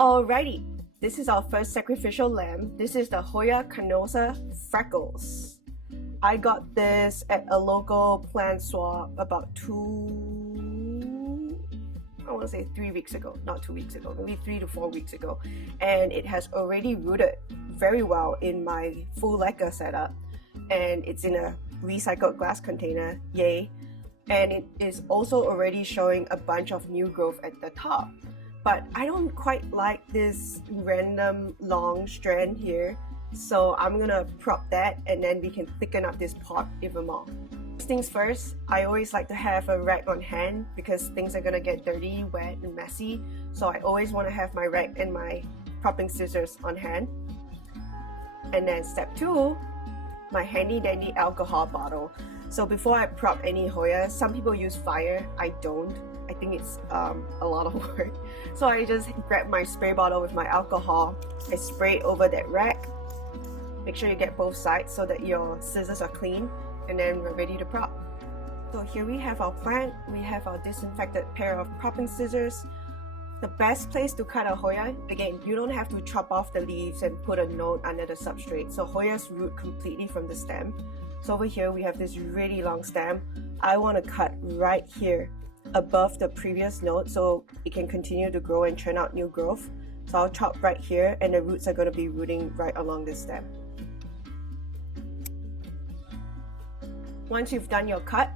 Alrighty, this is our first sacrificial lamb. This is the Hoya canosa freckles. I got this at a local plant swap about 3 weeks ago, not 2 weeks ago, maybe 3 to 4 weeks ago. And it has already rooted very well in my full leca setup. And it's in a recycled glass container, yay. And it is also already showing a bunch of new growth at the top. But I don't quite like this random long strand here. So I'm gonna prop that and then we can thicken up this pot even more. First things first, I always like to have a rag on hand because things are gonna get dirty, wet, and messy. So I always wanna have my rag and my propping scissors on hand. And then step 2, my handy dandy alcohol bottle. So before I prop any Hoya, some people use fire, I don't. I think it's a lot of work. So I just grab my spray bottle with my alcohol, I spray it over that rack. Make sure you get both sides so that your scissors are clean, and then we're ready to prop. So here we have our plant, we have our disinfected pair of propping scissors. The best place to cut a Hoya, again, you don't have to chop off the leaves and put a note under the substrate. So Hoyas root completely from the stem. So over here we have this really long stem. I want to cut right here above the previous node so it can continue to grow and churn out new growth. So I'll chop right here and the roots are going to be rooting right along this stem. Once you've done your cut,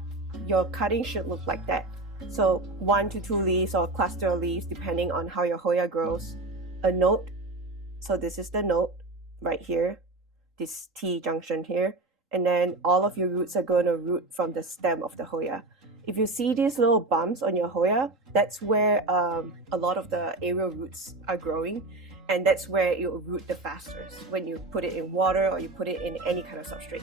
your cutting should look like that. So 1 to 2 leaves or a cluster of leaves depending on how your Hoya grows. A node, so this is the node right here, this T junction here, and then all of your roots are going to root from the stem of the Hoya. If you see these little bumps on your Hoya, that's where a lot of the aerial roots are growing, and that's where it will root the fastest when you put it in water or you put it in any kind of substrate.